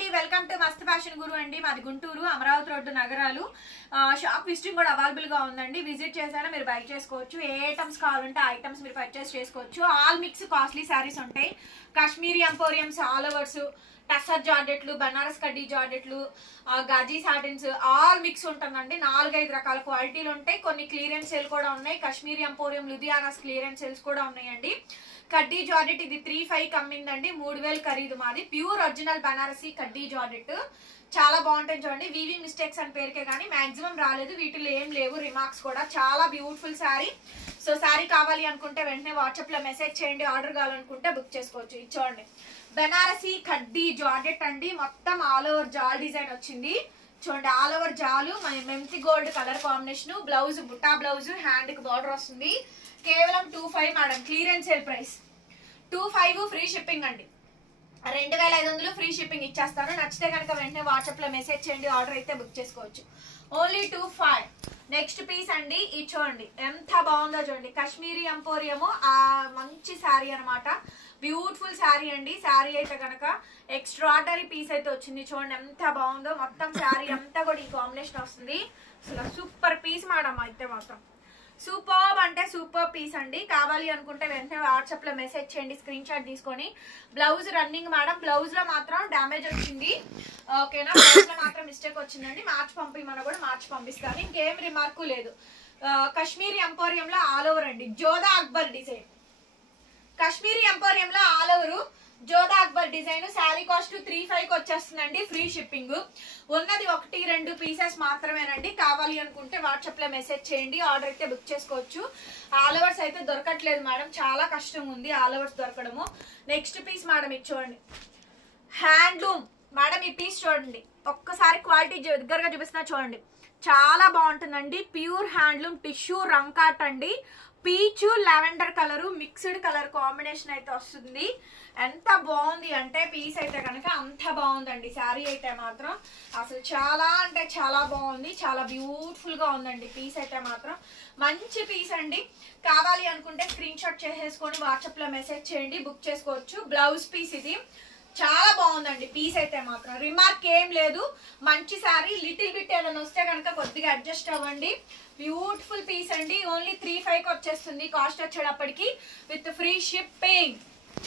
అండి, welcome to మస్త్ fashion గురు అండి. మాది గుంటూరు అమరావతి రోడ్డు నగరాలు. షాప్ విజిటింగ్ కూడా అవైలబుల్ గా ఉందండి. విజిట్ చేసారా మీరు బై చేసుకోవచ్చు. ఏ ఐటమ్స్ కావాలంటే ఆ ఐటమ్స్ మీరు పర్చేస్ చేసుకోవచ్చు. ఆల్ మిక్స్ కాస్ట్లీ శారీస్ ఉంటాయి. కాశ్మీరీ ఎంపోరియంస్, ఆల్ ఓవర్స్, టస్సర్ జార్జెట్లు, బనారస్ కడ్డీ జార్జెట్లు, గాజీ సాటిన్స్ ఆల్ మిక్స్ ఉంటుందండి. 4-5 రకాల క్వాలిటీలు ఉంటాయి. కొన్ని క్లియరెన్స్ సేల్ కూడా ఉన్నాయి. కాశ్మీరీ ఎంపోరియం, లుధియానాస్ క్లియరెన్స్ సేల్స్ కూడా ఉన్నాయండి. కడ్డీ జార్జెట్ ఇది 3,500 అమ్మిందండి. 3,000 ఖరీదు మాది. ప్యూర్ ఒరిజినల్ బనారసి కడ్డీ జార్జెట్ చాలా బాగుంటుంది చూడండి. వీవింగ్ మిస్టేక్స్ అని పేరుకే కానీ మాక్సిమం రాలేదు. వీటిలో ఏం లేవు రిమార్క్స్ కూడా. చాలా బ్యూటిఫుల్ శారీ. సో శారీ కావాలి అనుకుంటే వెంటనే వాట్సాప్ లో మెసేజ్ చేయండి. ఆర్డర్ కావాలనుకుంటే బుక్ చేసుకోవచ్చు. ఇది చూడండి, బనారసి కడ్డీ జార్జెట్ అండి. మొత్తం ఆల్ ఓవర్ జాల్ డిజైన్ వచ్చింది చూడండి. ఆల్ ఓవర్ జాలు మెంతి గోల్డ్ కలర్ కాంబినేషన్. బ్లౌజ్ బుట్టా బ్లౌజ్, హ్యాండ్ కి బార్డర్ వస్తుంది. కేవలం 2,500 madam. Clearance sale price 2,500 free shipping అండి. 2,500 ఫ్రీ షిప్పింగ్ ఇచ్చేస్తాను. నచ్చితే కనుక వెంటనే వాట్సాప్ లో మెసేజ్ చేయండి. ఆర్డర్ అయితే బుక్ చేసుకోవచ్చు. ఓన్లీ 2,500. నెక్స్ట్ పీస్ అండి. ఇది చూడండి ఎంత బాగుందో చూడండి. కాశ్మీరీ ఎంపోరియము మంచి శారీ అనమాట. బ్యూటిఫుల్ శారీ అండి. శారీ అయితే కనుక ఎక్స్ట్రాడనరీ పీస్ అయితే వచ్చింది చూడండి. ఎంత బాగుందో. మొత్తం శారీ అంతా కూడా ఈ కాంబినేషన్ వస్తుంది. అసలు సూపర్ పీస్ మేడం. అయితే మాత్రం సూపర్ అంటే సూపర్ పీస్ అండి. కావాలి అనుకుంటే వెంటనే వాట్సాప్ లో మెసేజ్ చేయండి. స్క్రీన్ షాట్ తీసుకొని. Blouse running madam. బ్లౌజ్ లో మాత్రం డ్యామేజ్ వచ్చింది. ఓకేనా, బ్లౌజ్ లో మాత్రం మిస్టేక్ వచ్చిందండి. మార్చి పంపిమన్నా కూడా మార్చి పంపిస్తాను. ఇంకేం రిమార్కు లేదు. కాశ్మీరీ ఎంపోరియంలో ఆల్ ఓవర్ అండి. జోదా అక్బర్ డిజైన్. కాశ్మీరీ ఎంపోరియంలో all over Jodha Akbar design. Sari cost 3,500 వచ్చేస్తుందండి. Free shipping. ఉన్నది 1-2 పీసెస్ మాత్రమేనండి. కావాలి అనుకుంటే వాట్సాప్ లో మెసేజ్ చేయండి. ఆర్డర్ అయితే బుక్ చేసుకోవచ్చు. ఆల్ ఓవర్స్ అయితే దొరకట్లేదు మేడం. చాలా కష్టం ఉంది ఆల్ ఓవర్స్ దొరకడము. నెక్స్ట్ పీస్ మేడం ఇది చూడండి. Handloom madam. ఈ పీస్ చూడండి. ఒక్కసారి క్వాలిటీ దగ్గరగా చూపిస్తున్నా చూడండి. చాలా బాగుంటుందండి. ప్యూర్ హ్యాండ్లూమ్ టిష్యూ రంకాట్ అండి. Peach lavender colour mixed colour combination అయితే వస్తుంది. ఎంత బాగుంది అంటే పీస్ అయితే కనుక అంత బాగుందండి. శారీ అయితే మాత్రం అసలు చాలా అంటే చాలా బాగుంది. చాలా బ్యూటిఫుల్ గా ఉందండి పీస్ అయితే మాత్రం. మంచి పీస్ అండి. కావాలి అనుకుంటే స్క్రీన్ షాట్ చేసేసుకొని వాట్సాప్ లో మెసేజ్ చేయండి. బుక్ చేసుకోవచ్చు. బ్లౌజ్ పీస్ ఇది. చాలా బాగుందండి పీస్ అయితే మాత్రం. రిమార్క్ ఏం లేదు. మంచి శారీ. లిటిల్ బిట్ ఏదైనా వస్తే కనుక కొద్దిగా అడ్జస్ట్ అవ్వండి. బ్యూటిఫుల్ పీస్ అండి. ఓన్లీ 3,500 వచ్చేస్తుంది కాస్ట్ వచ్చేటప్పటికి విత్ ఫ్రీ షిప్పింగ్.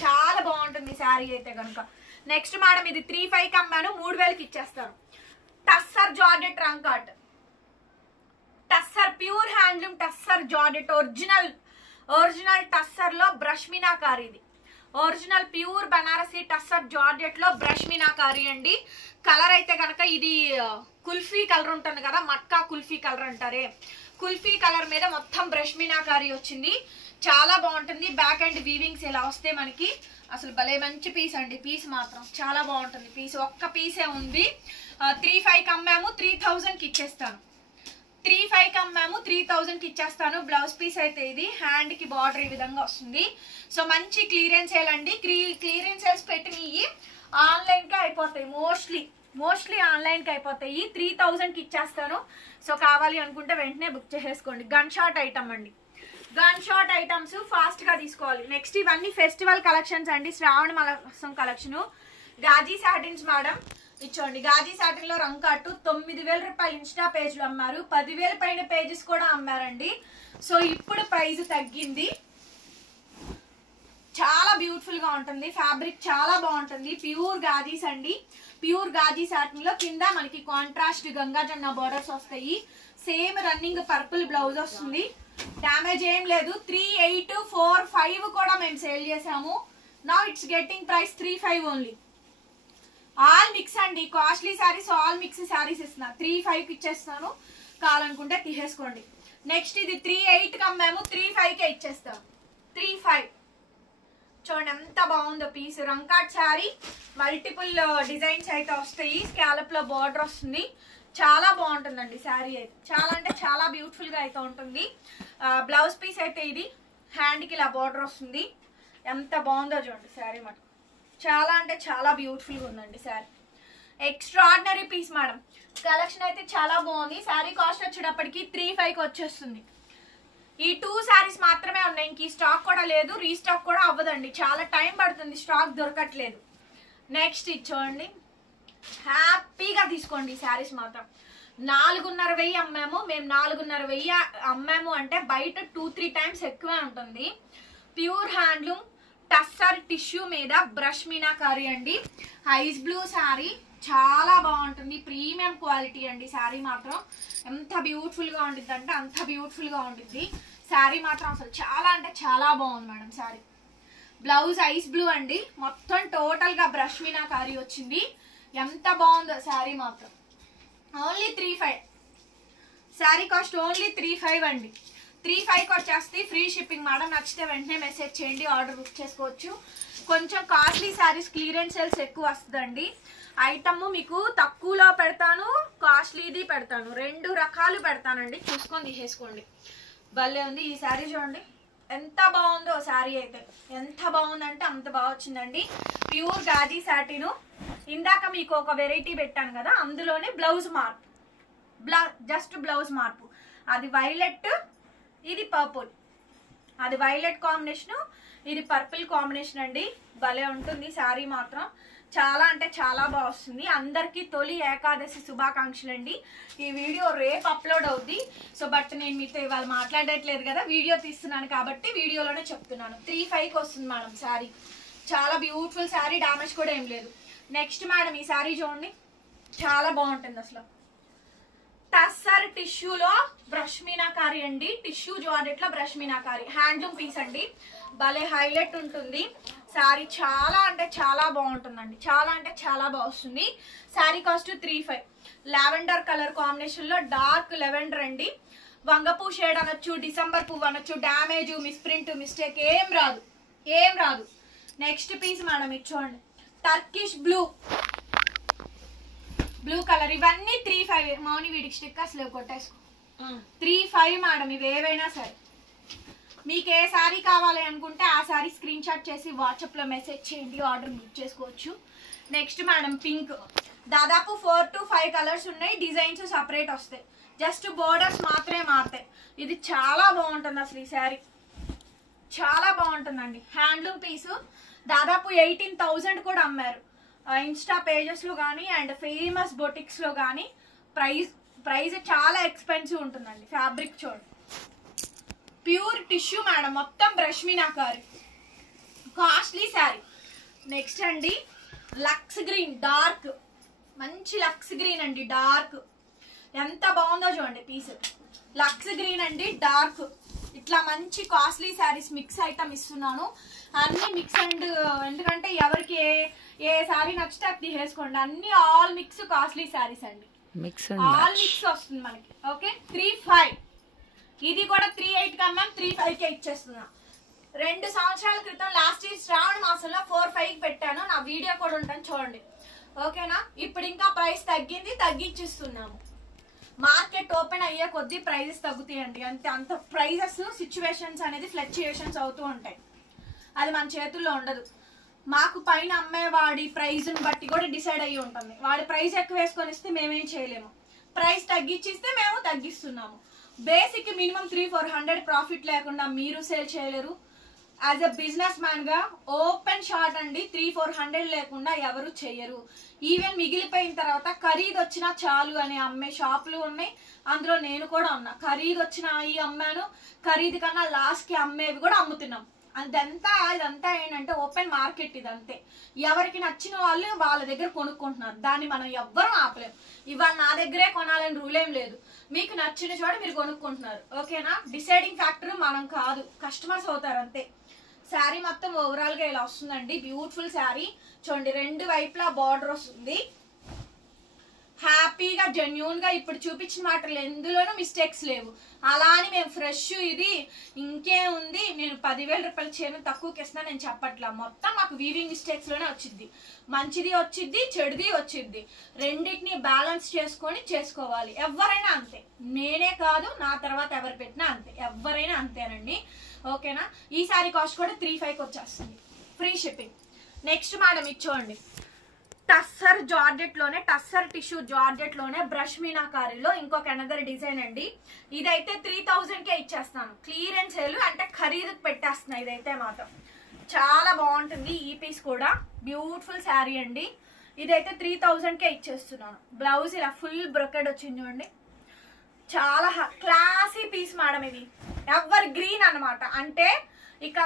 చాలా బాగుంటుంది శారీ అయితే కనుక. నెక్స్ట్ మేడం ఇది 3,500 అమ్మాను. 3,000కి ఇచ్చేస్తాను. టస్సర్ జార్జెట్ రంకాట్. Tussar pure handloom tussar georgette. Original tussar లో బ్రష్ మీనాకారి. ఇది original pure Banarasi tussar georgette లో బ్రష్ మీనాకారి అండి. కలర్ అయితే కనుక ఇది కుల్ఫీ కలర్ ఉంటుంది కదా, మట్కా కుల్ఫీ కలర్ అంటారే. కుల్ఫీ కలర్ మీద మొత్తం బ్రష్ మీనాకారి వచ్చింది. చాలా బాగుంటుంది. బ్యాక్ అండ్ వీవింగ్స్ ఇలా వస్తే మనకి అసలు భలే మంచి పీస్ అండి. పీస్ మాత్రం చాలా బాగుంటుంది. పీస్ ఒక్క పీసే ఉంది. 3,500 అమ్మాము. 3,000కి ఇచ్చేస్తాను. 3,500 అమ్మాము. 3,000కి ఇచ్చేస్తాను. బ్లౌజ్ పీస్ అయితే ఇది. హ్యాండ్ కి బార్డర్ ఈ విధంగా వస్తుంది. సో మంచి క్లియరెన్స్ సేల్ అండి. క్లియరెన్స్ సేల్స్ పెట్టినవి ఆన్లైన్ కి అయిపోతాయి. మోస్ట్లీ ఆన్లైన్ కి అయిపోతాయి. 3,000కి ఇచ్చేస్తాను. సో కావాలి అనుకుంటే వెంటనే బుక్ చేసేసుకోండి. గన్ షాట్ ఐటమ్ అండి. గన్ షాట్ ఐటమ్స్ ఫాస్ట్ గా తీసుకోవాలి. నెక్స్ట్ ఇవన్నీ ఫెస్టివల్ కలెక్షన్స్ అండి. శ్రావణ మాసం కలెక్షన్. Gaji satins madam. ఇచ్చోండి గాజీ సాటిన్ లో రంకాటు 9,000 రూపాయలు ఇన్స్టా పేజ్ లో అమ్మారు. 10,000 పైన పేజెస్ కూడా అమ్మారండి. సో ఇప్పుడు ప్రైస్ తగ్గింది. చాలా బ్యూటిఫుల్ గా ఉంటుంది. ఫ్యాబ్రిక్ చాలా బాగుంటుంది. ప్యూర్ గాజీస్ అండి. ప్యూర్ గాజీ సాటిన్ లో కింద మనకి కాంట్రాస్ట్ గంగా జమున బోర్డర్స్ వస్తాయి. సేమ్ రన్నింగ్ పర్పుల్ బ్లౌజ్ వస్తుంది. డామేజ్ ఏం లేదు. 3,845 కూడా మేము సేల్ చేసాము. Now it's getting price 3,500 only. All mix అండి. Costly saris all mix saris ఇస్తున్నా. 3,500కి ఇచ్చేస్తాను. కావాలనుకుంటే తీసేసుకోండి. నెక్స్ట్ ఇది 3,800కి అమ్మాము. 3,500కే ఇచ్చేస్తాం. 3,500 చూడండి ఎంత బాగుందో పీస్. రంకాట్ శారీ. మల్టిపుల్ డిజైన్స్ అయితే వస్తాయి. స్కాలప్ లో బార్డర్ వస్తుంది. చాలా బాగుంటుందండి శారీ అయితే. చాలా అంటే చాలా బ్యూటిఫుల్ గా అయితే ఉంటుంది. బ్లౌజ్ పీస్ అయితే ఇది. హ్యాండ్ కి ఇలా బార్డర్ వస్తుంది. ఎంత బాగుందో చూడండి శారీ మాట. చాలా అంటే చాలా బ్యూటిఫుల్ గా ఉందండి sari. Extraordinary piece madam. Collection అయితే చాలా బాగుంది. శారీ కాస్ట్ వచ్చేటప్పటికి 3,500కి వచ్చేస్తుంది. ఈ 2 శారీస్ మాత్రమే ఉన్నాయి. ఇంక స్టాక్ కూడా లేదు. రీస్టాక్ కూడా అవ్వదండి. చాలా టైం పడుతుంది. స్టాక్ దొరకట్లేదు. నెక్స్ట్ ఇది చూడండి. హ్యాపీగా తీసుకోండి. శారీస్ మాత్రం 4,500 అమ్మాము మేము. 4,500 అమ్మాము అంటే బయట 2-3 టైమ్స్ ఎక్కువే ఉంటుంది. ప్యూర్ హ్యాండ్లూమ్ టస్సర్ టిష్యూ మీద బ్రష్ మీనాకారి అండి. ఐస్ బ్లూ శారీ చాలా బాగుంటుంది. ప్రీమియం క్వాలిటీ అండి. శారీ మాత్రం ఎంత బ్యూటిఫుల్గా ఉంటుంది అంటే అంత బ్యూటిఫుల్గా ఉంటుంది. శారీ మాత్రం అసలు చాలా అంటే చాలా బాగుంది madam. Sari blouse ice blue అండి. మొత్తం టోటల్గా బ్రష్ మీనాకారి వచ్చింది. ఎంత బాగుందో శారీ మాత్రం. ఓన్లీ 3,500. శారీ కాస్ట్ ఓన్లీ 3,500 అండి. 3,500 వచ్చేస్తే ఫ్రీ షిప్పింగ్ మేడం. నచ్చితే వెంటనే మెసేజ్ చేయండి, ఆర్డర్ బుక్ చేసుకోవచ్చు. కొంచెం కాస్ట్లీ శారీస్ క్లియరెన్స్ సేల్స్ ఎక్కువ వస్తుందండి. ఐటమ్ మీకు తక్కువలో పెడతాను, కాస్ట్లీది పెడతాను, 2 రకాలు పెడతానండి. చూసుకొని తీసేసుకోండి. భలే ఉంది ఈ శారీ. చూడండి ఎంత బాగుందో శారీ అయితే. ఎంత బాగుందంటే అంత బాగా వచ్చిందండి. ప్యూర్ గాజీ సాటిను. ఇందాక మీకు ఒక వెరైటీ పెట్టాను కదా, అందులోనే బ్లౌజ్ మార్పు, జస్ట్ బ్లౌజ్ మార్పు. అది వైలెట్, ఇది పర్పుల్. అది వైలెట్ కాంబినేషన్, ఇది పర్పుల్ కాంబినేషన్ అండి. భలే ఉంటుంది శారీ మాత్రం. చాలా అంటే చాలా బాగా వస్తుంది. అందరికీ తొలి ఏకాదశి శుభాకాంక్షలు అండి. ఈ వీడియో రేపు అప్లోడ్ అవుద్ది. సో బట్ నేను మీతో ఇవాళ మాట్లాడట్లేదు కదా, వీడియో తీస్తున్నాను కాబట్టి వీడియోలోనే చెప్తున్నాను. 3,500 వస్తుంది మేడం శారీ. చాలా బ్యూటిఫుల్ శారీ, డామేజ్ కూడా ఏం లేదు. నెక్స్ట్ మేడం ఈ శారీ చూడండి, చాలా బాగుంటుంది అసలు. టస్సర్ టిష్యూలో బ్రష్ మీనాకారి అండి. టిష్యూ జార్జెట్లో బ్రష్ మీనాకారి హ్యాండ్లూమ్ పీస్ అండి. భలే హైలైట్ ఉంటుంది శారీ. చాలా అంటే చాలా బాగుంటుందండి. చాలా అంటే చాలా బాగా వస్తుంది. Sari cost 3,500. Lavender colour combination లో డార్క్ లెవెండర్ అండి. వంగపూ షేడ్ అనొచ్చు, డిసెంబర్ పువ్వు అనొచ్చు. డ్యామేజ్, మిస్ప్రింట్, మిస్టేక్ ఏం రాదు, ఏం రాదు. నెక్స్ట్ పీస్ మేడం ఇది చూడండి, టర్కిష్ బ్లూ కలర్. ఇవన్నీ 3,500. మౌని వీడికి స్టిక్కర్స్ లేవు, కొట్టేసుకో. 3,500 మేడం. ఇవి ఏవైనా సరే మీకు ఏ శారీ కావాలి అనుకుంటే ఆ శారీ స్క్రీన్ షాట్ చేసి వాట్సాప్లో మెసేజ్ చేయండి, ఆర్డర్ బుక్ చేసుకోవచ్చు. Next madam pink. దాదాపు 4 to 5 కలర్స్ ఉన్నాయి. డిజైన్స్ సపరేట్ వస్తాయి, జస్ట్ బోర్డర్స్ మాత్రమే మారుతాయి. ఇది చాలా బాగుంటుంది అసలు. ఈ శారీ చాలా బాగుంటుందండి. హ్యాండ్లూమ్ పీసు. దాదాపు 18,000 కూడా అమ్మారు ఇన్స్టా పేజెస్లో కానీ అండ్ ఫేమస్ బొటిక్స్లో కానీ. ప్రైస్ చాలా ఎక్స్పెన్సివ్ ఉంటుందండి. ఫ్యాబ్రిక్ చూడండి, ప్యూర్ టిష్యూ మేడం. మొత్తం brush meenakari, costly sari. Next అండి లక్స్ గ్రీన్, డార్క్, మంచి లక్స్ గ్రీన్ అండి. డార్క్ ఎంత బాగుందో చూడండి పీస్. లక్స్ గ్రీన్ అండి, డార్క్. ఇట్లా మంచి కాస్ట్లీ శారీస్ మిక్స్ ఐటమ్ ఇస్తున్నాను. అన్ని మిక్స్ అండ్, ఎందుకంటే ఎవరికి ఏ శారీ నచ్చితే అది తీసేసుకోండి. అన్ని ఆల్ మిక్స్ కాస్ట్లీ శారీస్ అండి. ఆల్ మిక్స్ వస్తుంది మనకి. ఓకే 3,500. ఇది కూడా 3,800 అమ్మాం, 3,500 ఇచ్చేస్తున్నా. 2 సంవత్సరాల క్రితం లాస్ట్ ఇయర్ శ్రావణ మాసంలో 4,500 పెట్టాను. నా వీడియో కూడా ఉంటాను చూడండి. ఓకేనా. ఇప్పుడు ఇంకా ప్రైస్ తగ్గింది, తగ్గించిస్తున్నాము. మార్కెట్ ఓపెన్ అయ్యే కొద్దీ ప్రైజెస్ తగ్గుతాయండి. అంత ప్రైజెస్ సిచ్యువేషన్స్ అనేది ఫ్లక్చుయేషన్స్ అవుతూ ఉంటాయి. అది మన చేతుల్లో ఉండదు. మాకు పైన అమ్మేవాడి ప్రైజ్ని బట్టి కూడా డిసైడ్ అయ్యి ఉంటుంది. వాడి ప్రైస్ ఎక్కువ వేసుకొని ఇస్తే మేమేం చేయలేము, ప్రైస్ తగ్గించిస్తే మేము తగ్గిస్తున్నాము. బేసిక్ మినిమం 300-400 ప్రాఫిట్ లేకుండా మీరు సేల్ చేయలేరు. యాజ్ ఎ బిజినెస్ మ్యాన్ గా ఓపెన్ షార్ట్ అండి, 300-400 లేకుండా ఎవరు చెయ్యరు. ఈవెన్ మిగిలిపోయిన తర్వాత ఖరీదు వచ్చినా చాలు అని అమ్మే షాపులు ఉన్నాయి. అందులో నేను కూడా ఉన్నా. ఖరీదు వచ్చిన ఈ అమ్మాను, ఖరీదు కన్నా లాస్ట్ కి అమ్మేవి కూడా అమ్ముతున్నాం. ఇదంతా ఏంటంటే ఓపెన్ మార్కెట్. ఇదంతే, ఎవరికి నచ్చిన వాళ్ళు వాళ్ళ దగ్గర కొనుక్కుంటున్నారు. దాన్ని మనం ఎవ్వరూ ఆపలేము. ఇవాళ నా దగ్గరే కొనాలని రూల్ ఏం లేదు. మీకు నచ్చిన చోట మీరు కొనుక్కుంటున్నారు. ఓకేనా. డిసైడింగ్ ఫ్యాక్టర్ మనం కాదు, కస్టమర్స్ అవుతారు అంతే. శారీ మొత్తం ఓవరాల్ గా ఇలా వస్తుందండి. బ్యూటిఫుల్ శారీ చూడండి. 2 వైపులా బార్డర్ వస్తుంది. హ్యాపీగా జెన్యూన్ గా ఇప్పుడు చూపించిన మాటలు ఎందులోనూ మిస్టేక్స్ లేవు. అలా అని మేము ఫ్రెష్ ఇది ఇంకేముంది నేను 10,000 రూపాయల చీర తక్కువకి ఇస్తున్నా నేను చెప్పట్లా. మొత్తం మాకు వీవింగ్ మిస్టేక్స్ లోనే వచ్చింది. మంచిది వచ్చిద్ది, చెడుది వచ్చిద్ది. రెండింటిని బ్యాలెన్స్ చేసుకొని చేసుకోవాలి. ఎవరైనా అంతే, నేనే కాదు నా తర్వాత ఎవరు పెట్టినా అంతే, ఎవరైనా అంతేనండి. ఓకేనా. ఈ శారీ కాస్ట్ కూడా 3,500 వచ్చేస్తుంది, ఫ్రీ షిప్పింగ్. నెక్స్ట్ మేడం ఇచ్చోండి, టస్సర్ జార్జెట్ లోనే, టస్సర్ టిష్యూ జార్జెట్ లోనే బ్రష్ మీనాకారిలో ఇంకొక అనదర్ డిజైన్ అండి. ఇదైతే 3,000కే ఇచ్చేస్తాను. క్లియరెన్స్ సేల్ అంటే ఖరీదుకు పెట్టేస్తున్నా. ఇదైతే మాత్రం చాలా బాగుంటుంది. ఈ పీస్ కూడా బ్యూటిఫుల్ శారీ అండి. ఇదైతే 3000కే ఇచ్చేస్తున్నాను. బ్లౌజ్ ఇలా ఫుల్ బ్రొకెడ్ వచ్చింది చూడండి, చాలా క్లాసీ పీస్ మేడం. ఇది ఎవర్ గ్రీన్ అనమాట. అంటే ఇక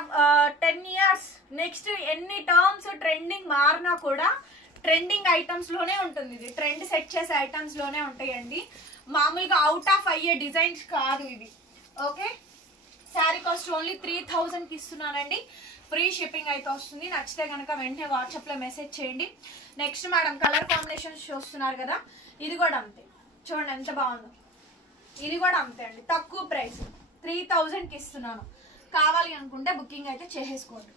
10 years నెక్స్ట్ ఎన్ని టర్మ్స్ ట్రెండింగ్ మారినా కూడా ట్రెండింగ్ ఐటమ్స్ లోనే ఉంటుంది. ఇది ట్రెండ్ సెట్ చేసే ఐటమ్స్ లోనే ఉంటాయండి, మామూలుగా అవుట్ ఆఫ్ అయ్యే డిజైన్స్ కాదు ఇది. ఓకే, శారీ కాస్ట్ ఓన్లీ 3000కి ఇస్తున్నానండి. ఫ్రీ షిప్పింగ్ అయితే వస్తుంది. నచ్చితే కనుక వెంటనే వాట్సాప్లో మెసేజ్ చేయండి. నెక్స్ట్ మేడం కలర్ కాంబినేషన్స్ చూస్తున్నారు కదా, ఇది కూడా అంతే. చూడండి ఎంత బాగుందో, ఇది కూడా అంతే అండి. తక్కువ ప్రైస్ 3000కి ఇస్తున్నాను. కావాలి అనుకుంటే బుకింగ్ అయితే చేసేసుకోండి.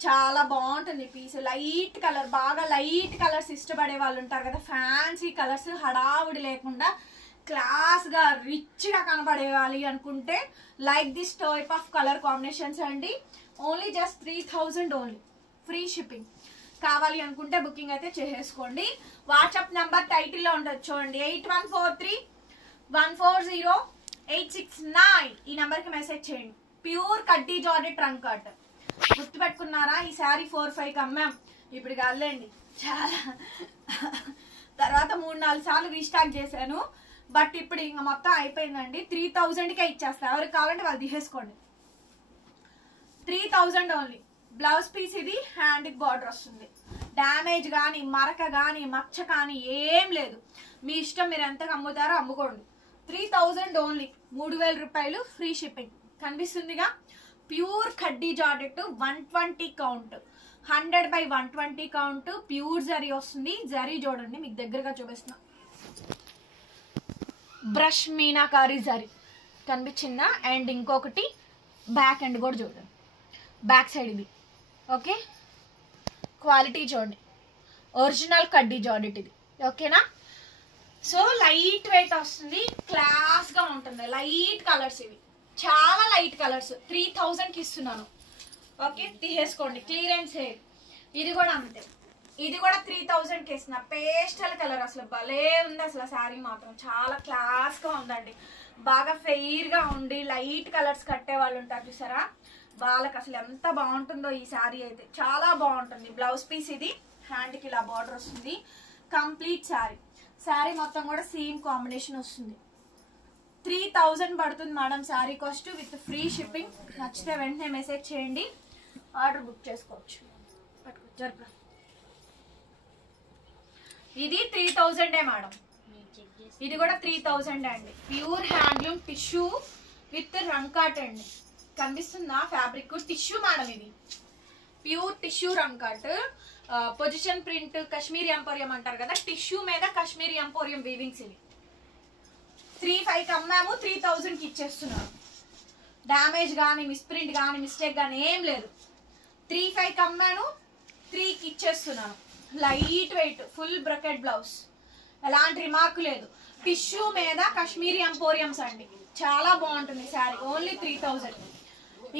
చాలా బాగుంటుంది పీస్. లైట్ కలర్, బాగా లైట్ కలర్స్ ఇష్టపడే వాళ్ళు ఉంటారు కదా, ఫ్యాన్సీ కలర్స్ హడావుడి లేకుండా క్లాస్గా రిచ్గా కనబడేవాలి అనుకుంటే like this type of colour combinations అండి. Only just 3000 only, free shipping. కావాలి అనుకుంటే బుకింగ్ అయితే చేసేసుకోండి. వాట్సాప్ నెంబర్ టైటిల్లో ఉంటుంది చూడండి, 8143140869. ఈ నెంబర్కి మెసేజ్ చేయండి. ప్యూర్ కడ్డీ జార్జెట్ ట్రంక్ కట్. గుర్తుపెట్టుకున్నారా? ఈ శారీ 4-5కి అమ్మాం, ఇప్పుడు కాదులేండి, చాలా తర్వాత 3-4 సార్లు రీస్టాక్ చేశాను. బట్ ఇప్పుడు ఇంకా మొత్తం అయిపోయిందండి. 3000కే ఇచ్చేస్తా. ఎవరికి కావాలంటే వాళ్ళు తీసేసుకోండి. 3000 ఓన్లీ. బ్లౌజ్ పీస్ ఇది, హ్యాండ్కి బార్డర్ వస్తుంది. డ్యామేజ్ కానీ మరక కానీ మచ్చ కానీ ఏం లేదు. మీ ఇష్టం, మీరు ఎంతకు అమ్ముతారో అమ్ముకోండి. 3000 ఓన్లీ, 3000 రూపాయలు ఫ్రీ షిప్పింగ్. కనిపిస్తుందిగా, ప్యూర్ కడ్డీ georgette 120 count, 100/120 count, pure zari వస్తుంది. జరీ చూడండి, మీకు దగ్గరగా చూపిస్తున్నా. బ్రష్ మీనాకారి జరీ కనిపించిందా? అండ్ ఇంకొకటి బ్యాక్ ఎండ్ కూడా చూడండి, బ్యాక్ సైడ్ ఇది. ఓకే, క్వాలిటీ చూడండి, ఒరిజినల్ కడ్డీ జార్జెట్ ఇది. ఓకేనా? సో లైట్ వెయిట్ వస్తుంది, క్లాస్గా ఉంటుంది. లైట్ కలర్స్ ఇవి, చాలా లైట్ కలర్స్. 3000కి ఇస్తున్నాను. ఓకే, తీసేసుకోండి. Clearance sale. ఇది కూడా అంతే, ఇది కూడా 3000కి ఇస్తున్నా. పేస్టల్ కలర్, అసలు భలే ఉంది. అసలు శారీ మాత్రం చాలా క్లాస్గా ఉందండి. బాగా ఫెయిర్గా ఉండి లైట్ కలర్స్ కట్టే వాళ్ళు ఉంటారు చూసారా, వాళ్ళకి అసలు ఎంత బాగుంటుందో ఈ శారీ అయితే. చాలా బాగుంటుంది. బ్లౌజ్ పీస్ ఇది, హ్యాండ్కి ఇలా బార్డర్ వస్తుంది. కంప్లీట్ శారీ, శారీ మొత్తం కూడా సేమ్ కాంబినేషన్ వస్తుంది. 3000 పడుతుంది madam sari cost with free shipping. నచ్చితే వెంటనే మెసేజ్ చేయండి, ఆర్డర్ బుక్ చేసుకోవచ్చు. ఇది 3000 మేడం. ఇది కూడా 3000 అండి. ప్యూర్ హ్యాండ్లూమ్ టిష్యూ విత్ రంకాట్ అండి. కనిపిస్తుందా? Fabric tissue madam. ఇది ప్యూర్ టిష్యూ రంకాట్, పొజిషన్ ప్రింట్, కాశ్మీరీ ఎంపోరియం అంటారు కదా, టిష్యూ మీద కాశ్మీరీ ఎంపోరియం వీవింగ్స్. ఇవి 3-5కి అమ్మాము, 3000కి ఇచ్చేస్తున్నాను. డ్యామేజ్ కానీ మిస్ప్రింట్ కానీ మిస్టేక్ కానీ ఏం లేదు. 3-5కి అమ్మాను, 3కి ఇచ్చేస్తున్నాను. Light weight, full bracket blouse, ఎలాంటి రిమార్క్ లేదు. టిష్యూ మీద కాశ్మీరీ ఎంపోరియంస్ అండి. చాలా బాగుంటుంది శారీ. ఓన్లీ 3000.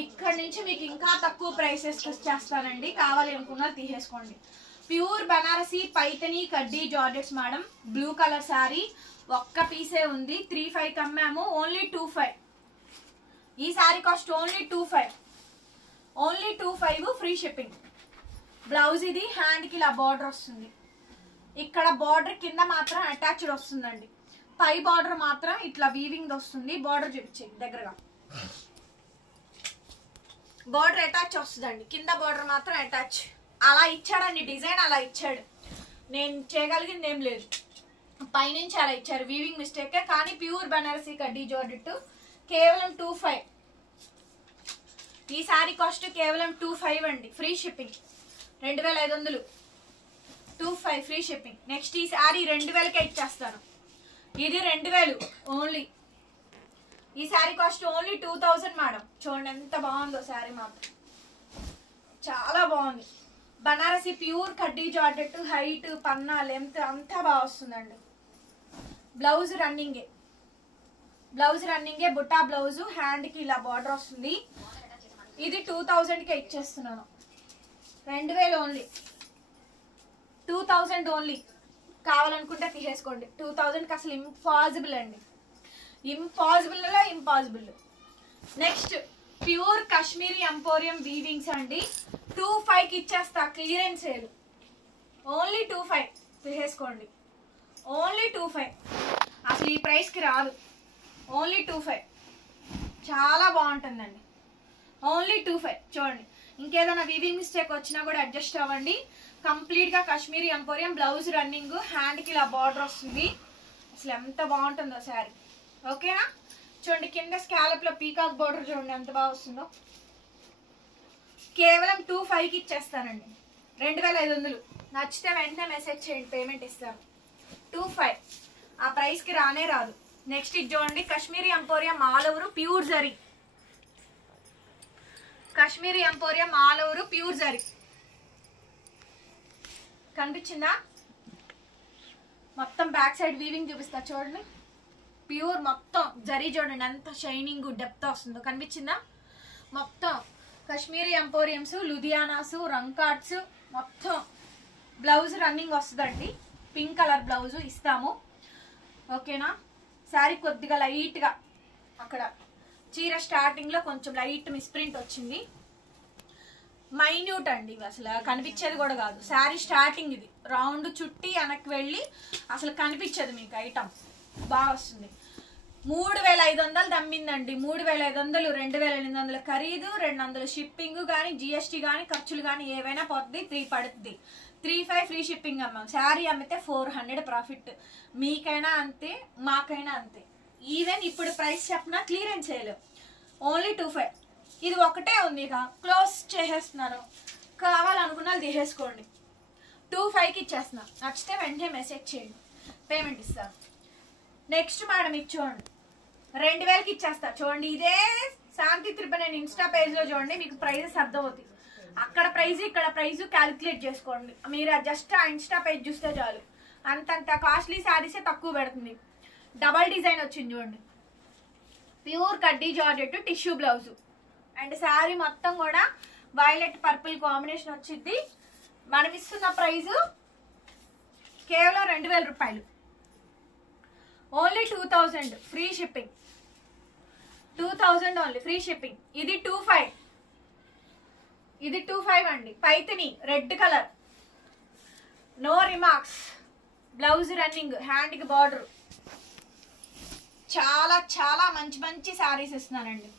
ఇక్కడ నుంచి మీకు ఇంకా తక్కువ ప్రైసెస్ చేస్తానండి. కావాలి అనుకున్నారు తీసేసుకోండి. ప్యూర్ బనారసి పైతని కడ్డీ georgettes madam. Blue colour sari, ఒక్క పీసే ఉంది. 3-5కి అమ్మాము, ఓన్లీ 25. ఈ sari cost only 25. Only 25 free shipping. Blouse ఇది, హ్యాండ్కి ఇలా బార్డర్ వస్తుంది. ఇక్కడ బార్డర్ కింద మాత్రం అటాచ్డ్ వస్తుందండి, పై బార్డర్ మాత్రం ఇట్లా వీవింగ్ వస్తుంది. బార్డర్ చూపించేది దగ్గరగా, బార్డర్ అటాచ్ వస్తుందండి, కింద బార్డర్ మాత్రం అటాచ్. అలా ఇచ్చాడండి డిజైన్, అలా ఇచ్చాడు. నేను చేయగలిగింది ఏం లేదు, పైనుంచి అలా ఇచ్చారు. వీవింగ్ మిస్టేకే, కానీ ప్యూర్ బనారసి కడ్డీ జార్జెట్ కేవలం 25. ఈ శారీ కాస్ట్ కేవలం 25 అండి. Free shipping 2500. 25 free shipping. Next ఈ శారీ 2000కే ఇచ్చేస్తాను. ఇది 2000 ఓన్లీ. ఈ శారీ కాస్ట్ ఓన్లీ 2000 మేడం. చూడండి ఎంత బాగుందో శారీ మాత్రం, చాలా బాగుంది. బనారసి ప్యూర్ కడ్డీ జార్జెట్, హైట్, పన్నా, లెంత్ అంతా బాగా వస్తుందండి. బ్లౌజ్ రన్నింగే, బ్లౌజ్ రన్నింగే, బుట్టా బ్లౌజ్, హ్యాండ్కి ఇలా బార్డర్ వస్తుంది. ఇది 2000కే ఇచ్చేస్తున్నాను. 2000 ఓన్లీ, 2000 ఓన్లీ. కావాలనుకుంటే తీసేసుకోండి. 2000కి అసలు ఇంపాసిబుల్ అండి, ఇంపాసిబుల్లో impossible. Next pure Kashmiri emporium weavings అండి. 25కి ఇచ్చేస్తా. Clearance sale. ఓన్లీ 25 తీసేసుకోండి. ఓన్లీ 25, అసలు ఈ ప్రైస్కి రాదు. ఓన్లీ 25, చాలా బాగుంటుందండి. ఓన్లీ 25 చూడండి. ఇంకేదైనా వీవింగ్ మిస్టేక్ వచ్చినా కూడా అడ్జస్ట్ అవ్వండి. కంప్లీట్గా కాశ్మీరీ ఎంపోరియం, బ్లౌజ్ రన్నింగ్, హ్యాండ్కి ఇలా బార్డర్ వస్తుంది. అసలు ఎంత బాగుంటుందో శారీ. ఓకేనా? చూడండి కింద స్కాలప్లో పీకాక్ బార్డర్ చూడండి ఎంత బాగా వస్తుందో. కేవలం 25కి ఇచ్చేస్తానండి. 2500. నచ్చితే వెంటనే మెసేజ్ చేయండి, పేమెంట్ ఇస్తాను. 25, ఆ ప్రైస్కి రానే రాదు. నెక్స్ట్ ఇది చూడండి, Kashmiri emporium all over pure zari. Kashmiri emporium all over pure zari కనిపించిందా? మొత్తం బ్యాక్ సైడ్ వీవింగ్ చూపిస్తా చూడండి. ప్యూర్ మొత్తం జరీ చూడండి ఎంత షైనింగ్ డెప్త్ వస్తుందో. కనిపించిందా? మొత్తం కాశ్మీరీ ఎంపోరియంస్, లుధియానాస్, రంకాట్స్, మొత్తం బ్లౌజ్ రన్నింగ్ వస్తుందండి. పింక్ కలర్ బ్లౌజ్ ఇస్తాము. ఓకేనా? శారీ కొద్దిగా లైట్గా అక్కడ చీర స్టార్టింగ్లో కొంచెం లైట్ మిస్ప్రింట్ వచ్చింది. మైన్యూట్ అండి, అసలు కనిపించేది కూడా కాదు. శారీ స్టార్టింగ్ ఇది రౌండ్ చుట్టి వెనక్కి వెళ్ళి అసలు కనిపించదు మీకు. ఐటమ్ బాగా వస్తుంది. 3500 దమ్మిందండి. 3500, 2800 ఖరీదు, 200 షిప్పింగ్ కానీ, జిఎస్టీ కానీ, ఖర్చులు కానీ ఏవైనా పోతుంది. 3 పడుతుంది. 35 ఫ్రీ షిప్పింగ్ అమ్మాం. శారీ అమ్మితే 400 ప్రాఫిట్. మీకైనా అంతే, మాకైనా అంతే. ఈవెన్ ఇప్పుడు ప్రైస్ చెప్పినా క్లియరెన్స్ చేయలేవు. ఓన్లీ 25. ఇది ఒకటే ఉంది, ఇక క్లోజ్ చేసేస్తున్నాను. కావాలనుకున్న వాళ్ళు తీసేసుకోండి. 25కి ఇచ్చేస్తున్నా. నచ్చితే వెంటనే మెసేజ్ చేయండి, పేమెంట్ ఇస్తాను. నెక్స్ట్ మేడం ఇది చూడండి, 2000కి ఇచ్చేస్తా. చూడండి ఇదే శాంతి త్రిపుర ఇన్స్టా పేజ్లో చూడండి, మీకు ప్రైజెస్ అర్థమవుతాయి. అక్కడ ప్రైజ్ ఇక్కడ ప్రైజ్ క్యాలిక్యులేట్ చేసుకోండి. మీరు జస్ట్ ఆ ఇన్స్టా పేజ్ చూస్తే చాలు. అంతంత కాస్ట్లీ శారీసే తక్కువ పెడుతుంది. డబల్ డిజైన్ వచ్చింది చూడండి, ప్యూర్ కడ్డీ georgette tissue blouse. And sari మొత్తం కూడా వైలెట్ పర్పుల్ కాంబినేషన్ వచ్చింది. మనం ఇస్తున్న ప్రైజ్ కేవలం 2000 రూపాయలు. Only 2000 free shipping. 2000 only free shipping. ఇది 25, ఇది 25 అండి. పైతిని red colour, no remarks, blouse running, హ్యాండ్కి బార్డర్. చాలా చాలా మంచి మంచి శారీస్ ఇస్తున్నానండి.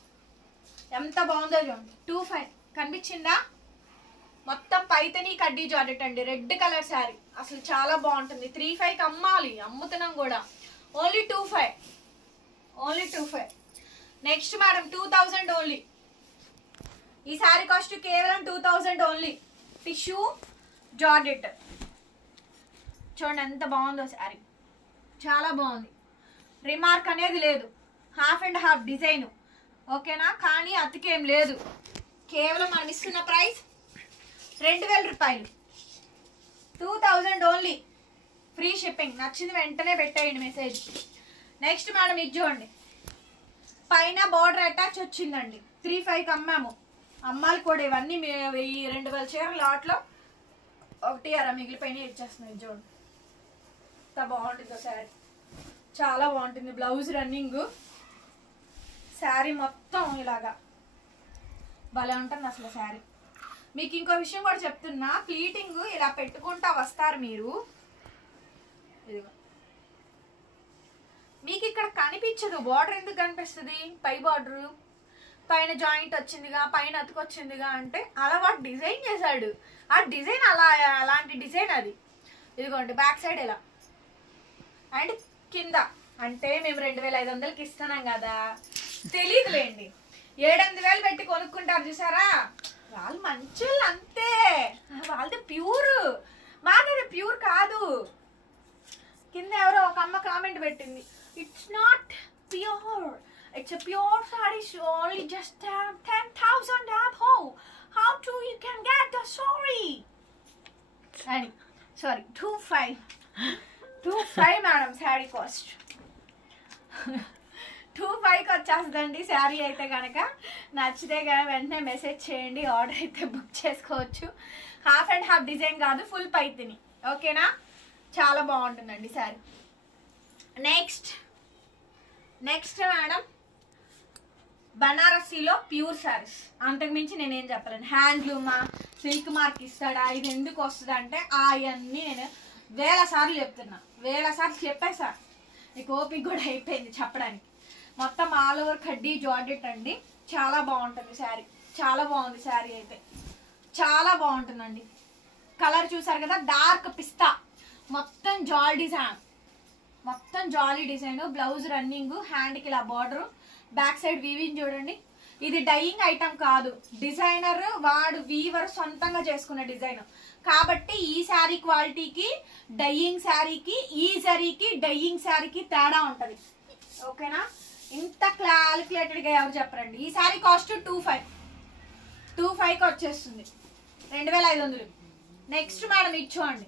ఎంత బాగుందో చూడండి. 25 కనిపించిందా? మొత్తం పైతని కడ్డీ జార్జెట్ అండి, రెడ్ కలర్ శారీ. అసలు చాలా బాగుంటుంది. 35కి అమ్మాలి, అమ్ముతున్నాం కూడా. Only 25, only 25. Next madam 2000 only. ఈ శారీ కాస్ట్ కేవలం 2000 ఓన్లీ. టిష్యూ జార్జెట్ చూడండి ఎంత బాగుందో శారీ. చాలా బాగుంది. రిమార్క్ అనేది లేదు. Half and half design. ఓకేనా? కానీ అతికేం లేదు. కేవలం మనం ఇస్తున్న ప్రైస్ 2000 రూపాయలు. 2000 ఓన్లీ ఫ్రీ షిప్పింగ్. నచ్చింది వెంటనే పెట్టేయండి మెసేజ్. నెక్స్ట్ మేడం ఇది చూడండి, పైన బార్డర్ అటాచ్ వచ్చిందండి. 35కి అమ్మాము. అమ్మాలి కూడా ఇవన్నీ 1000-2000 చీరల లాట్లో 1 అర మిగిలిపోయినా ఇచ్చేస్తున్నాయి. చూడండి ఎంత బాగుంటుందో శారీ. చాలా బాగుంటుంది. బ్లౌజ్ రన్నింగ్, శారీ మొత్తం ఇలాగా భలే ఉంటుంది అసలు శారీ. మీకు ఇంకో విషయం కూడా చెప్తున్నా, ప్లీటింగ్ ఇలా పెట్టుకుంటా వస్తారు మీరు. ఇదిగో మీకు ఇక్కడ కనిపించదు. బార్డర్ ఎందుకు కనిపిస్తుంది? పై బార్డర్ పైన జాయింట్ వచ్చిందిగా, పైన అతుకొచ్చిందిగా అంటే అలా వాడు డిజైన్ చేశాడు. ఆ డిజైన్ అలాంటి డిజైన్ అది. ఇదిగోండి బ్యాక్ సైడ్ ఇలా, అండ్ కింద అంటే మేము 2500కి ఇస్తున్నాం కదా, తెలీదులేండి. 7-8,000 పెట్టి కొనుక్కుంటారు చూసారా, వాళ్ళు మంచోళ్ళు అంతే. వాళ్ళది ప్యూర్, మాది ప్యూర్ కాదు. కింద ఎవరో ఒక అమ్మ కామెంట్ పెట్టింది, it's not pure, it's a pure saree, only just 10,000 above. How do you can get the sorry? Sorry, 25 madam saree cost. 25కి వచ్చేస్తుందండి శారీ అయితే కనుక. నచ్చితే కనుక వెంటనే మెసేజ్ చేయండి, ఆర్డర్ అయితే బుక్ చేసుకోవచ్చు. హాఫ్ అండ్ హాఫ్ డిజైన్ కాదు, ఫుల్ పైతిని. ఓకేనా? చాలా బాగుంటుందండి శారీ. నెక్స్ట్ మేడం బనారసీలో ప్యూర్ శారీస్, అంతకుమించి నేనేం చెప్పలేను. హ్యాండ్లూమా, సిల్క్ మార్క్ ఇస్తాడా, ఇది ఎందుకు వస్తుంది అంటే అవన్నీ నేను వేల సార్లు చెప్తున్నా, వేల సార్లు చెప్పేసా, నీకు ఓపిక కూడా అయిపోయింది చెప్పడానికి. మొత్తం ఆల్ ఓవర్ కడ్డీ జార్జెట్ అండి, చాలా బాగుంటుంది శారీ, చాలా బాగుంది శారీ అయితే చాలా బాగుంటుందండి. కలర్ చూసారు కదా, డార్క్ పిస్తా, మొత్తం జాల్ డిజైన్, మొత్తం జాలీ డిజైన్, బ్లౌజ్ రన్నింగ్, హ్యాండ్కి ఇలా బార్డర్, బ్యాక్ సైడ్ వీవింగ్ చూడండి. ఇది డైయింగ్ ఐటమ్ కాదు, డిజైనర్ వాడు వీవర్ సొంతంగా చేసుకున్న డిజైన్ కాబట్టి ఈ శారీ క్వాలిటీకి డైయింగ్ శారీకి, ఈ జరీకి డైయింగ్ శారీకి తేడా ఉంటుంది. ఓకేనా, ఇంత క్యాలిక్యులేటెడ్గా ఎవరు చెప్పరండి. ఈ శారీ కాస్ట్ 2500కి వచ్చేస్తుంది, 2500. నెక్స్ట్ మేడం ఇది చూడండి,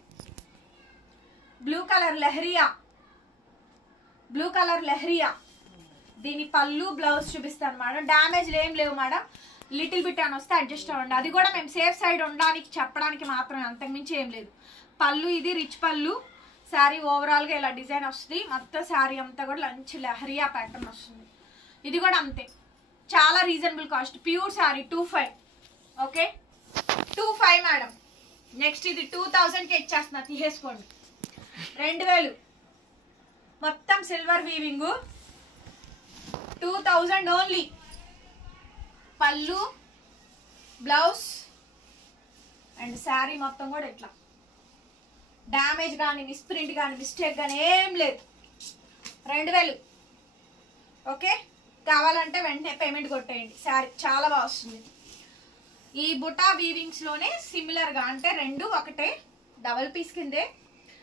blue colour lehariya, blue colour lehariya. దీని పళ్ళు బ్లౌజ్ చూపిస్తాను మేడం. డ్యామేజ్లు ఏం లేవు మేడం, లిటిల్ బిట్ అని వస్తే అడ్జస్ట్ అవ్వండి. అది కూడా మేము సేఫ్ సైడ్ ఉండడానికి చెప్పడానికి మాత్రమే, అంతకుమించి ఏం లేదు. పళ్ళు ఇది రిచ్ పళ్ళు, శారీ ఓవరాల్గా ఇలా డిజైన్ వస్తుంది. మొత్తం శారీ అంతా కూడా మంచి లెహరియా ప్యాటర్న్ వస్తుంది. ఇది కూడా అంతే, చాలా reasonable cost, pure sari 2500. Okay 2500 madam. Next ఇది 2000కి ఇచ్చేస్తున్నా, తీసేసుకోండి. 2000 మొత్తం సిల్వర్ వీవింగ్, 2000 ఓన్లీ. పళ్ళు బ్లౌజ్ అండ్ శారీ మొత్తం కూడా ఇట్లా డ్యామేజ్ కానీ మిస్ప్రింట్ కానీ మిస్టేక్ కానీ ఏం లేదు, 2000. ఓకే, కావాలంటే వెంటనే పేమెంట్ కొట్టేయండి. శారీ చాలా బాగా వస్తుంది. ఈ బుటా వీవింగ్స్ లోనే సిమిలర్ గా, అంటే రెండు ఒకటే, డబల్ పీస్ కిందే,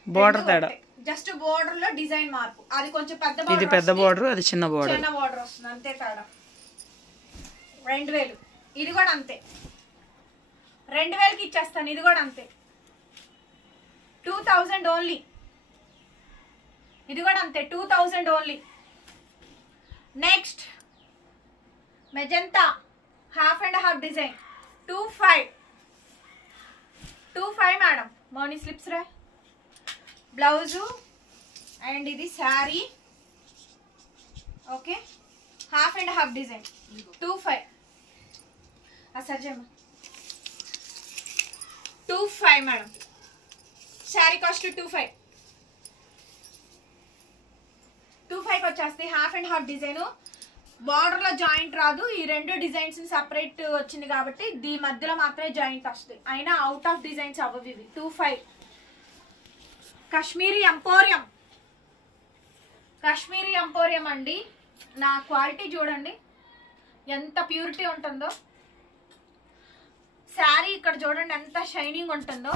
బోర్డర్ తేడా, జస్ట్ బోర్డర్ లో డిజైన్ మార్పు. అది కొంచెం పెద్ద ఇది బోర్డర్, పెద్ద బోర్డర్, అది చిన్న బోర్డర్, చిన్న బోర్డర్ వస్తుంది, అంతే తేడా. 2000. ఇది కూడా అంతే, 2000కి ఇచ్చేస్తాను. ఇది కూడా అంతే, 2000 ఓన్లీ. ఇది కూడా అంతే, 2000 only. Next magenta half and half design, 2500 madam. మోనీ స్లిప్స్ రా, బ్లౌజు అండ్ ఇది sari. Okay, half and half design 2500. సర్జమ్మ 2500 మేడం. శారీ కాస్ట్ 2500కి వచ్చేస్తే half and half design, border లో జాయింట్ రాదు. ఈ రెండు డిజైన్స్ సపరేట్ వచ్చింది కాబట్టి దీని మధ్యలో మాత్రమే జాయింట్ వస్తాయి, అయినా అవుట్ ఆఫ్ డిజైన్స్ అవ్వవు ఇవి. 2500. కాశ్మీరీ ఎంపోరియం, కాశ్మీరీ ఎంపోరియం అండి. నా క్వాలిటీ చూడండి ఎంత ప్యూరిటీ ఉంటుందో. శారీ ఇక్కడ చూడండి ఎంత షైనింగ్ ఉంటుందో.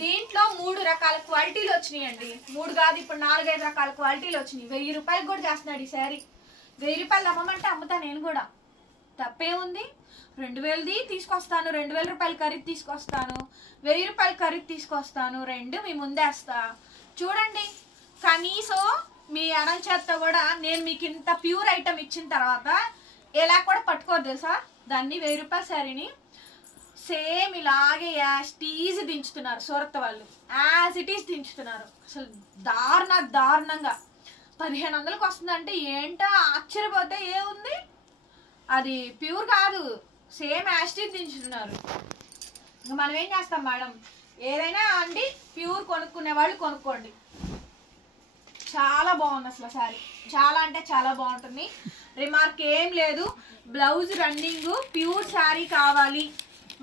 దీంట్లో 3 రకాల క్వాలిటీలు వచ్చినాయండి, 3 కాదు ఇప్పుడు 4-5 రకాల క్వాలిటీలు వచ్చినాయి. 1000 రూపాయలు కూడా చేస్తున్నాడు ఈ శారీ. 1000 రూపాయలు అమ్మమంటే అమ్ముతా నేను కూడా, తప్పేముంది. 2000ది తీసుకొస్తాను, 2000 రూపాయల ఖరీదు తీసుకొస్తాను, 1000 రూపాయల ఖరీదు తీసుకొస్తాను, రెండు మీ ముందేస్తా. చూడండి, కనీసం మీ ఎడం చేత్తో కూడా నేను మీకు ఇంత ప్యూర్ ఐటమ్ ఇచ్చిన తర్వాత ఎలా కూడా పట్టుకోవద్దు తెలుసా దాన్ని. 1000 రూపాయల శారీని సేమ్ ఇలాగే యాస్టీజ్ దించుతున్నారు సూరత్ వాళ్ళు, యాజ్ ఇట్ ఈస్ దించుతున్నారు. అసలు దారుణంగా 1500కి వస్తుందంటే ఏంటో ఆశ్చర్యపోతే ఏముంది, అది ప్యూర్ కాదు, సేమ్ యాస్టీజ్ దించుతున్నారు. ఇంకా మనం ఏం చేస్తాం మేడం, ఏదైనా అండి ప్యూర్ కొనుక్కునే వాళ్ళు కొనుక్కోండి. చాలా బాగుంది అసలు శారీ, చాలా అంటే చాలా బాగుంటుంది, రిమార్క్ ఏం లేదు. బ్లౌజ్ రన్నింగ్, ప్యూర్ శారీ కావాలి,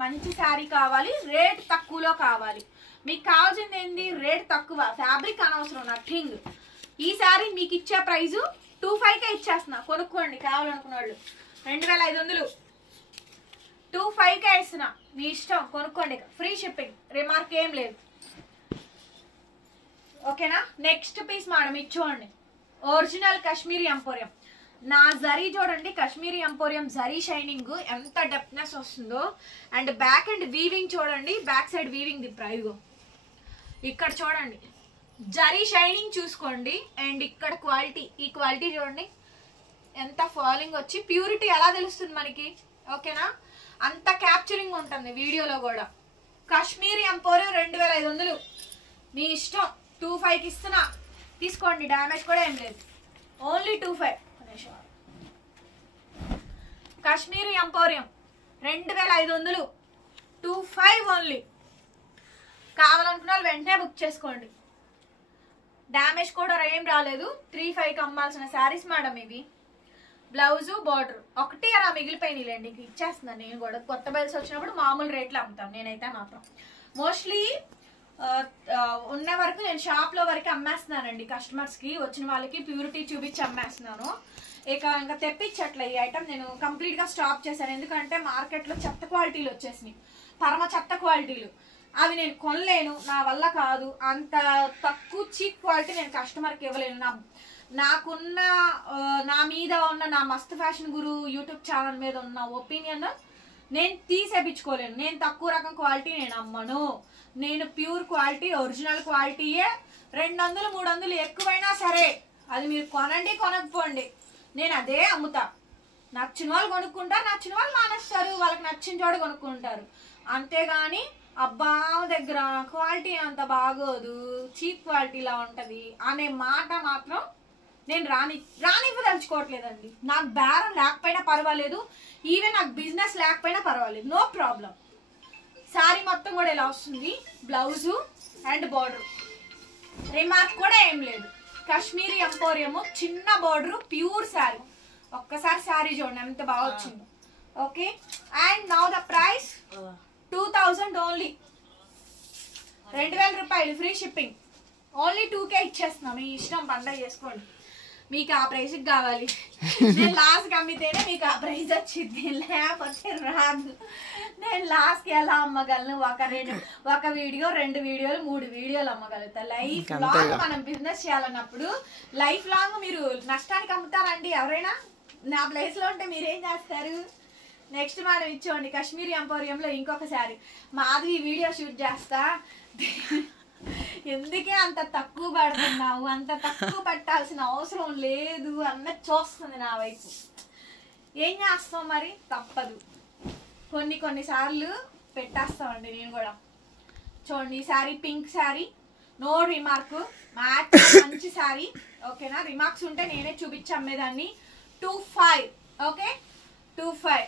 మంచి శారీ కావాలి, రేట్ తక్కువలో కావాలి. మీకు కావాల్సింది ఏంది, రేట్ తక్కువ, ఫ్యాబ్రిక్ అనవసరం, నథింగ్. ఈ శారీ మీకు ఇచ్చే ప్రైజు 2500కే ఇచ్చేస్తున్నా, కొనుక్కోండి కావాలనుకున్న వాళ్ళు. 2500 2500కే ఇస్తున్నా, మీ ఇష్టం, కొనుక్కోండి, ఫ్రీ షిప్పింగ్, రిమార్క్ ఏం లేదు. ఓకేనా. నెక్స్ట్ పీస్ మేడం ఇది చూడండి, ఒరిజినల్ కాశ్మీరీ ఎంపోరియం. నా జరీ చూడండి, కాశ్మీరీ ఎంపోరియం జరీ షైనింగ్ ఎంత డెప్త్నెస్ వస్తుందో. అండ్ బ్యాక్ అండ్ వీవింగ్ చూడండి, back side weaving the price ఇక్కడ చూడండి, జరీ షైనింగ్ చూసుకోండి. అండ్ ఇక్కడ క్వాలిటీ, ఈ క్వాలిటీ చూడండి ఎంత ఫాలింగ్ వచ్చి, ప్యూరిటీ ఎలా తెలుస్తుంది మనకి. ఓకేనా, అంత క్యాప్చరింగ్ ఉంటుంది వీడియోలో కూడా. కాశ్మీరీ ఎంపోరియం 2500, మీ ఇష్టం. 2500కి ఇస్తున్నా, తీసుకోండి, డ్యామేజ్ కూడా ఏం లేదు, ఓన్లీ 2500. Kashmiri emporium 2500 25 only. కావాలనుకున్న వాళ్ళు వెంటనే బుక్ చేసుకోండి. డ్యామేజ్ కూడా ఏం రాలేదు. 35కి అమ్మాల్సిన శారీస్ మేడం ఇవి. బ్లౌజు బార్డర్ ఒకటి అలా మిగిలిపోయినాయిలేండి, ఇచ్చేస్తున్నాను నేను కూడా. కొత్త బెల్స్ వచ్చినప్పుడు మామూలు రేట్లు అమ్ముతాను నేనైతే మాత్రం. మోస్ట్లీ ఉన్న వరకు నేను షాప్లో వరకు అమ్మేస్తున్నానండి. కస్టమర్స్కి వచ్చిన వాళ్ళకి ప్యూరిటీ చూపించి అమ్మేస్తున్నాను. ఇంకా తెప్పించట్లే ఈ ఐటమ్ నేను కంప్లీట్గా స్టాప్ చేశాను. ఎందుకంటే మార్కెట్లో చెత్త క్వాలిటీలు వచ్చేసినాయి, పరమ చెత్త క్వాలిటీలు. అవి నేను కొనలేను, నా వల్ల కాదు. అంత తక్కువ చీప్ క్వాలిటీ నేను కస్టమర్కి ఇవ్వలేను. నాకున్న నా మీద ఉన్న నా మస్త్ ఫ్యాషన్ గురు యూట్యూబ్ ఛానల్ మీద ఉన్న ఒపీనియన్ నేను తీసేపించుకోలేను. నేను తక్కువ రకం క్వాలిటీ నేను అమ్మను. నేను ప్యూర్ క్వాలిటీ ఒరిజినల్ క్వాలిటీయే. 200 300 ఎక్కువైనా సరే అది మీరు కొనండి కొనకపోండి, నేను అదే అమ్ముతా. నచ్చిన వాళ్ళు కొనుక్కుంటారు, నచ్చిన వాళ్ళు మానేస్తారు, వాళ్ళకి నచ్చిన చోట కొనుక్కుంటారు. అంతేగాని అబ్బా దగ్గర క్వాలిటీ అంత బాగోదు, చీప్ క్వాలిటీలా ఉంటుంది అనే మాట మాత్రం నేను రానివ్వదలుచుకోవట్లేదండి. నాకు బేరం లేకపోయినా పర్వాలేదు, ఈవెన్ నాకు బిజినెస్ లేకపోయినా పర్వాలేదు, నో ప్రాబ్లం. శారీ మొత్తం కూడా ఇలా వస్తుంది, బ్లౌజు అండ్ బార్డర్. రిమార్క్ కూడా ఏం లేదు. కాశ్మీరీ ఎంపోరియము, చిన్న బార్డర్, ప్యూర్ శారీ. ఒక్కసారి శారీ చూడండి ఎంత బాగా వచ్చిందో. Okay, and now the price 2000 only. 2000 రూపాయలు ఫ్రీ షిప్పింగ్. ఓన్లీ 2K ఇచ్చేస్తున్నాం. మీ ఇష్టం, పండగ చేసుకోండి. మీకు ఆ ప్రైస్కి కావాలి, నేను లాస్ట్కి అమ్మితేనే మీకు ఆ ప్రైస్ వచ్చింది, లేకపోతే రాదు. నేను లాస్ట్కి ఎలా అమ్మగలను? ఒక వీడియో, 2 వీడియోలు, 3 వీడియోలు అమ్మగలుగుతా. లైఫ్ లాంగ్ మనం బిజినెస్ చేయాలన్నప్పుడు లైఫ్ లాంగ్ మీరు నష్టానికి అమ్ముతారండి ఎవరైనా? నా ప్లేస్లో ఉంటే మీరేం చేస్తారు? నెక్స్ట్ మేడం ఇచ్చోండి కాశ్మీరీ ఎంపోరియంలో ఇంకొక శారీ. మాది వీడియో షూట్ చేస్తా, ఎందుకే అంత తక్కువ పడుతున్నావు, అంత తక్కువ పట్టాల్సిన అవసరం లేదు అన్నది చూస్తుంది నా వైపు. ఏం చేస్తాం మరి, తప్పదు. కొన్నిసార్లు పెట్టేస్తామండి నేను కూడా. చూడండి ఈ sari pink sari, no remark, match మంచి శారీ. ఓకేనా? రిమార్క్స్ ఉంటే నేనే చూపించి అమ్మేదాన్ని. 25. ఓకే, 25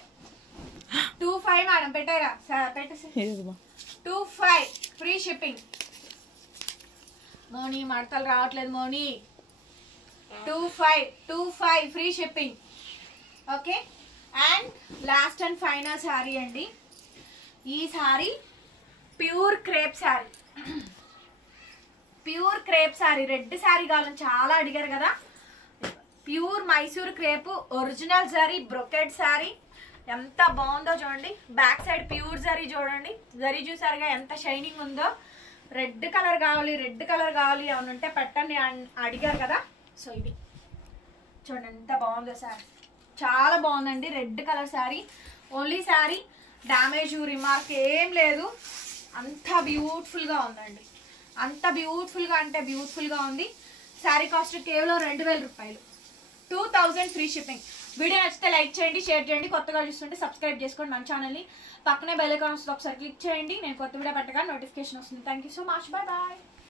మేడం పెట్టారా? పెట్టేసి 25 ఫ్రీ షిప్పింగ్. మోనీ మడతలు రావట్లేదు Moni. 25 free shipping. Okay, and last and final sari అండి. ఈ sari pure crepe sari. Pure crepe sari, red sari కావాలని చాలా అడిగారు కదా. Pure Mysore crepe, original zari, brocade sari. ఎంత బాగుందో చూడండి. బ్యాక్ సైడ్ ప్యూర్ జరీ చూడండి. జరీ చూసారుగా ఎంత షైనింగ్ ఉందో. రెడ్ కలర్ కావాలి, రెడ్ కలర్ కావాలి అని ఉంటే పెట్టండి అడిగారు కదా. సో ఇది చూడండి ఎంత బాగుందో శారీ, చాలా బాగుందండి. Red colour sari, only sari, damage remark ఏం లేదు. అంత బ్యూటిఫుల్గా ఉందండి, అంత బ్యూటిఫుల్గా అంటే బ్యూటిఫుల్గా ఉంది. శారీ కాస్ట్ కేవలం 2000 రూపాయలు, 2000 ఫ్రీ షిప్పింగ్. వీడియో నచ్చితే లైక్ చేయండి, షేర్ చేయండి. కొత్తగా చూస్తుంటే సబ్స్క్రైబ్ చేసుకోండి మన ఛానల్ని. పక్కనే బెల్ ఐకాన్ వస్తుంది, ఒకసారి క్లిక్ చేయండి. నేను కొత్త వీడియో పెట్టగానే నోటిఫికేషన్ వస్తుంది. Thank you so much, bye bye.